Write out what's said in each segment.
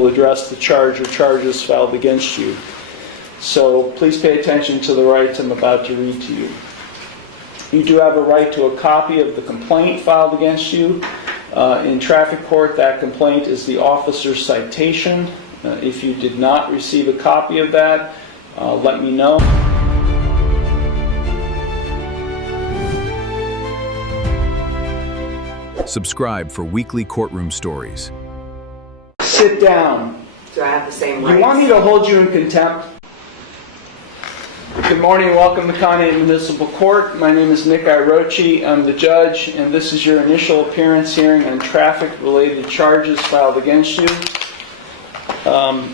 will address the charge or charges filed against you. So please pay attention to the rights I'm about to read to you. You do have a right to a copy of the complaint filed against you. In traffic court, that complaint is the officer's citation. If you did not receive a copy of that, let me know. Subscribe for weekly courtroom stories. Sit down. Do I have the same rights? You want me to hold you in contempt? Good morning, welcome to Conneaut Municipal Court. My name is Nick Irochi. I'm the judge, and this is your initial appearance hearing on traffic-related charges filed against you.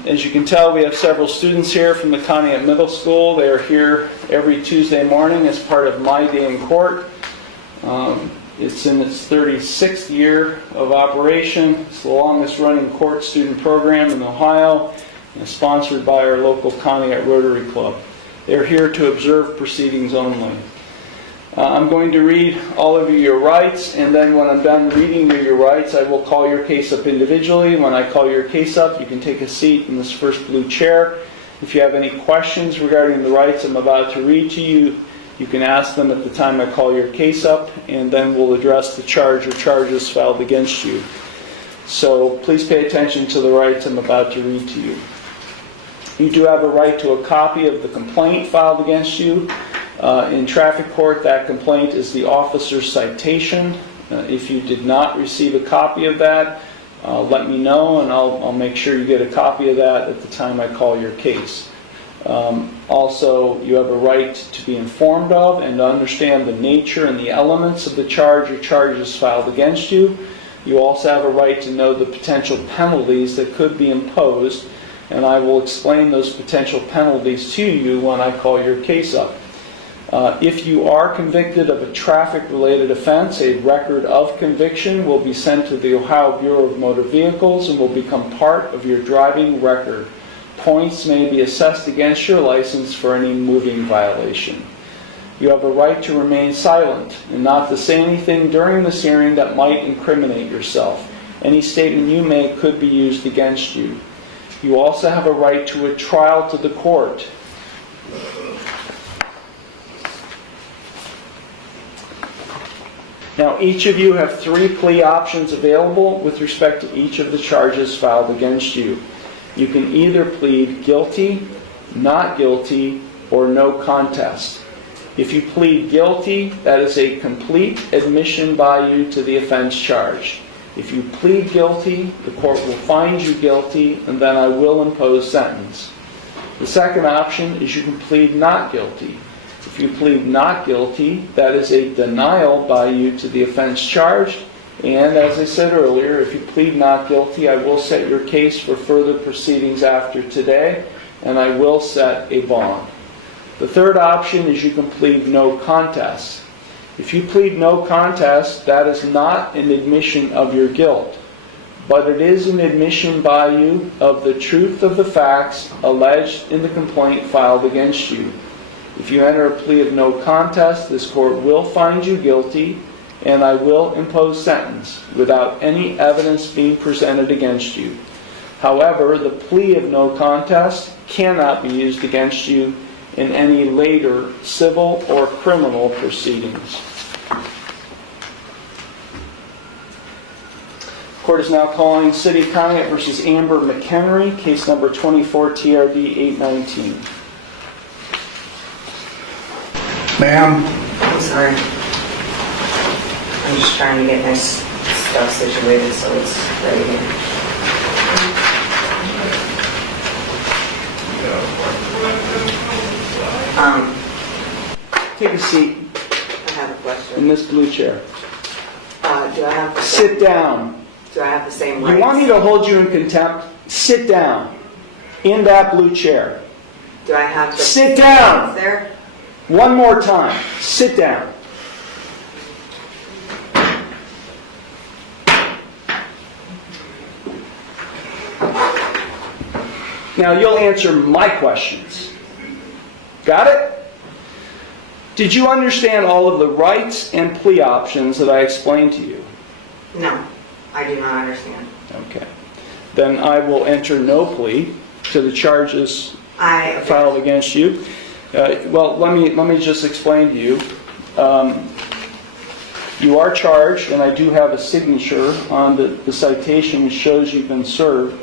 As you can tell, we have several students here from the Conneaut Middle School. They are here every Tuesday morning as part of My Day in Court. It's in its 36th year of operation. It's the longest running court student program in Ohio, and sponsored by our local Conneaut Rotary Club. They're here to observe proceedings only. I'm going to read all of you your rights, and then when I'm done reading you your rights, I will call your case up individually. When I call your case up, you can take a seat in this first blue chair. If you have any questions regarding the rights I'm about to read to you, you can ask them at the time I call your case up, and then we'll address the charge or charges filed against you. So please pay attention to the rights I'm about to read to you. You do have a right to a copy of the complaint filed against you. In traffic court, that complaint is the officer's citation. If you did not receive a copy of that, let me know, and I'll make sure you get a copy of that at the time I call your case. Also, you have a right to be informed of and to understand the nature and the elements of the charge or charges filed against you. You also have a right to know the potential penalties that could be imposed, and I will explain those potential penalties to you when I call your case up. If you are convicted of a traffic-related offense, a record of conviction will be sent to the Ohio Bureau of Motor Vehicles and will become part of your driving record. Points may be assessed against your license for any moving violation. You have a right to remain silent and not to say anything during this hearing that might incriminate yourself. Any statement you make could be used against you. You also have a right to a trial to the court. Now, each of you have 3 plea options available with respect to each of the charges filed against you. You can either plead guilty, not guilty, or no contest. If you plead guilty, that is a complete admission by you to the offense charged. If you plead guilty, the court will find you guilty, and then I will impose sentence. The second option is you can plead not guilty. If you plead not guilty, that is a denial by you to the offense charged. And as I said earlier, if you plead not guilty, I will set your case for further proceedings after today, and I will set a bond. The third option is you can plead no contest. If you plead no contest, that is not an admission of your guilt, but it is an admission by you of the truth of the facts alleged in the complaint filed against you. If you enter a plea of no contest, this court will find you guilty, and I will impose sentence without any evidence being presented against you. However, the plea of no contest cannot be used against you in any later civil or criminal proceedings. The court is now calling City of Conneaut v. Amber McHenry, case number 24 TRD 819. Ma'am, I'm sorry. I'm just trying to get my stuff situated so it's ready here. Take a seat I have a in question. this blue chair. Do I have Sit down. Do I have the same rights? You want me to hold you in contempt? Sit down in that blue chair. Do I have the Sit down. there? One more time. Sit down. Now you'll answer my questions. Got it? Did you understand all of the rights and plea options that I explained to you? No, I do not understand. Okay. then I will enter no plea to the charges I object. filed against you. Well, let me just explain to you. You are charged, and I do have a signature on the citation which shows you've been served.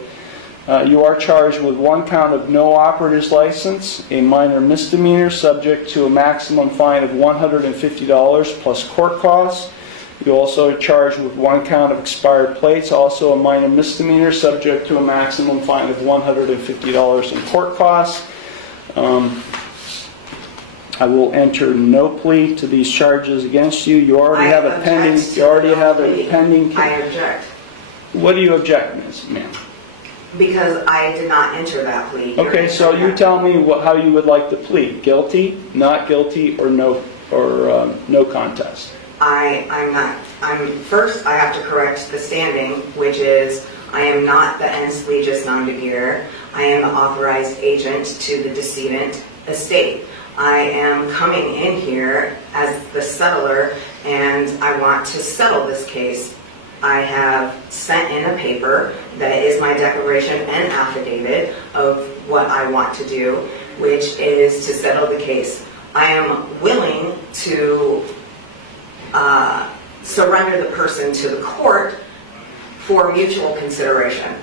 You are charged with 1 count of no operator's license, a minor misdemeanor subject to a maximum fine of $150 plus court costs. You also are charged with 1 count of expired plates, also a minor misdemeanor subject to a maximum fine of $150 in court costs. I will enter no plea to these charges against you. You already have a pending. You already have a pending. I object. What do you object, Ms. Ma'am? Because I did not enter that plea. Okay, so you tell me how you would like to plead: guilty, not guilty, or no contest. First, I have to correct the standing, which is I am not the ens legis non degear. I am the authorized agent to the decedent estate. I am coming in here as the settler, and I want to settle this case. I have sent in a paper that is my declaration and affidavit of what I want to do, which is to settle the case. I am willing to surrender the person to the court for mutual consideration.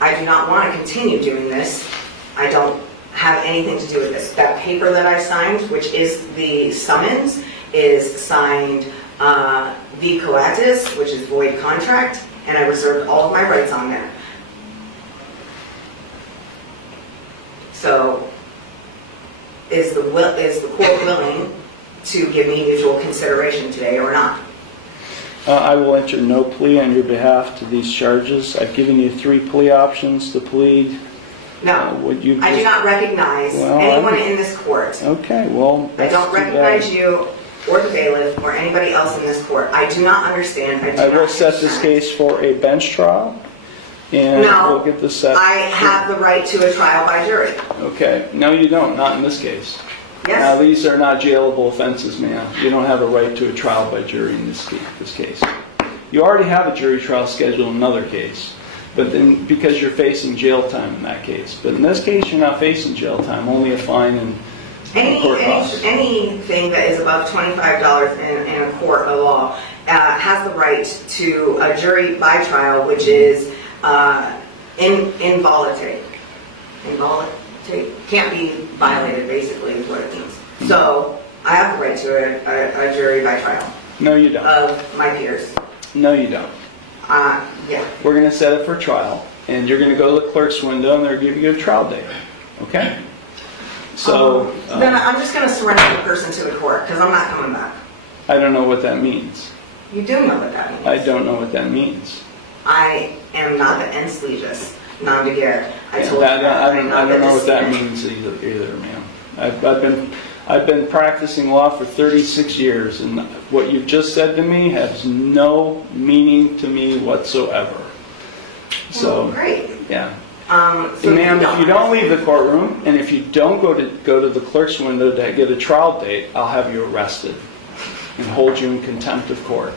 I do not want to continue doing this. I don't have anything to do with this. That paper that I signed, which is the summons, is signed v coatis, which is void contract, and I reserved all of my rights on there. So, is the court willing to give me mutual consideration today or not? I will enter no plea on your behalf to these charges. I've given you 3 plea options to plead. No, I do not recognize anyone in this court. Okay, well, I don't recognize you or the bailiff or anybody else in this court. I do not understand. I will set this case for a bench trial, and we'll get this set. I have the right to a trial by jury. Okay, no you don't, not in this case. Yes. Now these are not jailable offenses, ma'am. You don't have a right to a trial by jury in this case. You already have a jury trial scheduled in another case, but then because you're facing jail time in that case. But in this case, you're not facing jail time, only a fine and court costs. Anything that is above $25 in a court of law has the right to a jury by trial, which is involuntary. Can't be violated, basically, is what it means. So, I have the right to a jury by trial. No, you don't. Of my peers. No, you don't. Yeah. We're going to set it for trial, and you're going to go to the clerk's window, and they're going to give you a trial date. Okay? So... then I'm just going to surrender the person to the court, because I'm not coming back. I don't know what that means. You do know what that means. I don't know what that means. I am not the ens legis non degear. I told you I don't know what that decedent. means either, ma'am. I've been practicing law for 36 years, and what you've just said to me has no meaning to me whatsoever. So, Great. yeah. So Ma'am, if you don't leave the courtroom, and if you don't go to the clerk's window to get a trial date, I'll have you arrested and hold you in contempt of court.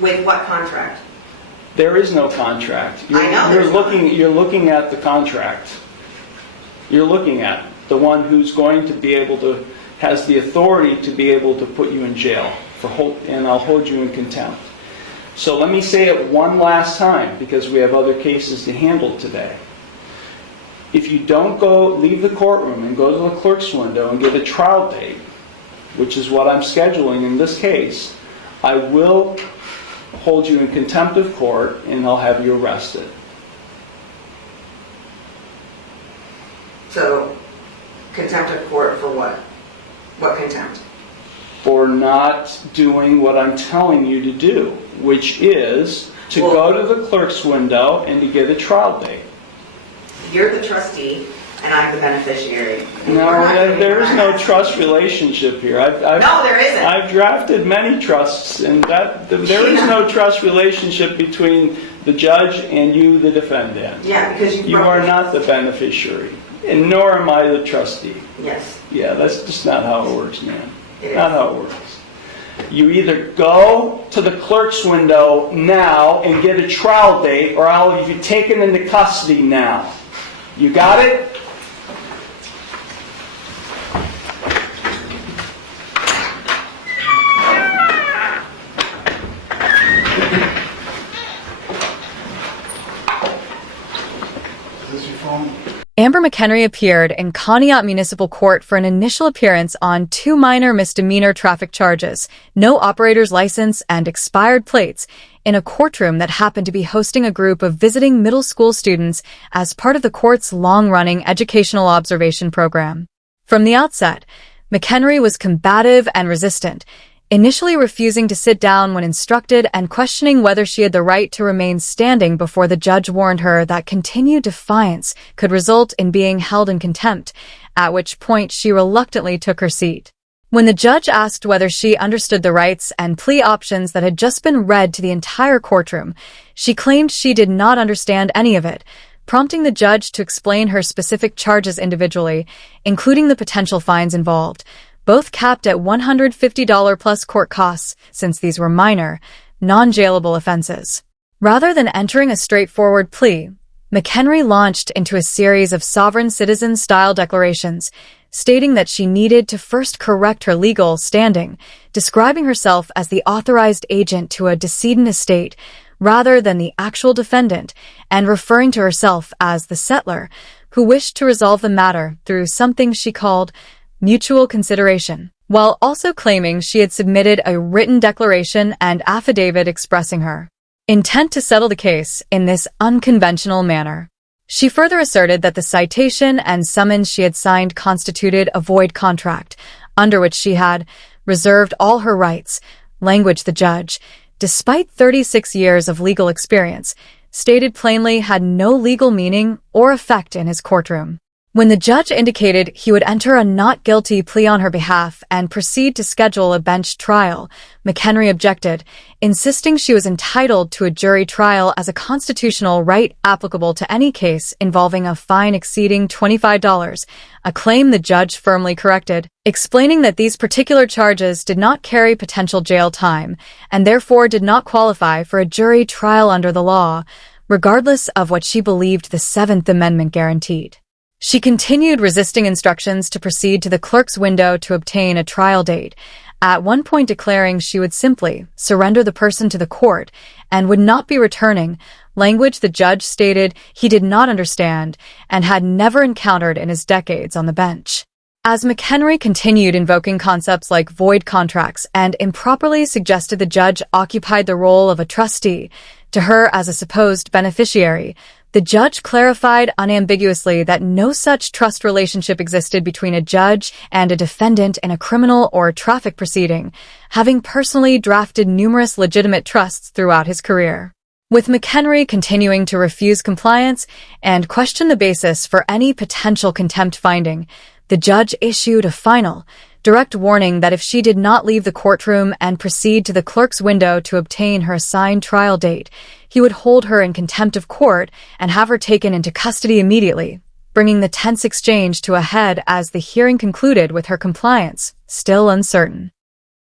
With what contract? There is no contract. I know there's You're looking at the contract. You're looking at the one who's going to be able to, has the authority to be able to put you in jail, and I'll hold you in contempt. So let me say it one last time, because we have other cases to handle today. If you don't leave the courtroom and go to the clerk's window and get a trial date, which is what I'm scheduling in this case, I will hold you in contempt of court and I'll have you arrested. So, contempt of court for what? What contempt? For not doing what I'm telling you to do, which is to go to the clerk's window and to get a trial date. You're the trustee and I'm the beneficiary. No, there is no trust relationship here. No, there isn't. I've drafted many trusts, and there is no trust relationship between the judge and you, the defendant. Yeah, because you are not the beneficiary, and nor am I the trustee. Yes. Yeah, that's just not how it works, man. It is. Not how it works. You either go to the clerk's window now and get a trial date, or I'll have you taken into custody now. You got it? Is this your phone? Amber McHenry appeared in Conneaut Municipal Court for an initial appearance on 2 minor misdemeanor traffic charges, no operator's license, and expired plates, in a courtroom that happened to be hosting a group of visiting middle school students as part of the court's long-running educational observation program. From the outset, McHenry was combative and resistant, initially refusing to sit down when instructed and questioning whether she had the right to remain standing before the judge warned her that continued defiance could result in being held in contempt, at which point she reluctantly took her seat. When the judge asked whether she understood the rights and plea options that had just been read to the entire courtroom, she claimed she did not understand any of it, prompting the judge to explain her specific charges individually, including the potential fines involved, both capped at $150 plus court costs, since these were minor, non-jailable offenses. Rather than entering a straightforward plea, McHenry launched into a series of sovereign citizen-style declarations, stating that she needed to first correct her legal standing, describing herself as the authorized agent to a decedent estate rather than the actual defendant, and referring to herself as the settler, who wished to resolve the matter through something she called mutual consideration, while also claiming she had submitted a written declaration and affidavit expressing her intent to settle the case in this unconventional manner. She further asserted that the citation and summons she had signed constituted a void contract, under which she had reserved all her rights, language the judge, despite 36 years of legal experience, stated plainly had no legal meaning or effect in his courtroom. When the judge indicated he would enter a not guilty plea on her behalf and proceed to schedule a bench trial, McHenry objected, insisting she was entitled to a jury trial as a constitutional right applicable to any case involving a fine exceeding $25, a claim the judge firmly corrected, explaining that these particular charges did not carry potential jail time and therefore did not qualify for a jury trial under the law, regardless of what she believed the Seventh Amendment guaranteed. She continued resisting instructions to proceed to the clerk's window to obtain a trial date, at one point declaring she would simply surrender the person to the court and would not be returning, language the judge stated he did not understand and had never encountered in his decades on the bench. As McHenry continued invoking concepts like void contracts and improperly suggested the judge occupied the role of a trustee to her as a supposed beneficiary, the judge clarified unambiguously that no such trust relationship existed between a judge and a defendant in a criminal or traffic proceeding, having personally drafted numerous legitimate trusts throughout his career. With McHenry continuing to refuse compliance and question the basis for any potential contempt finding, the judge issued a final, direct warning that if she did not leave the courtroom and proceed to the clerk's window to obtain her assigned trial date, he would hold her in contempt of court and have her taken into custody immediately, bringing the tense exchange to a head as the hearing concluded with her compliance still uncertain.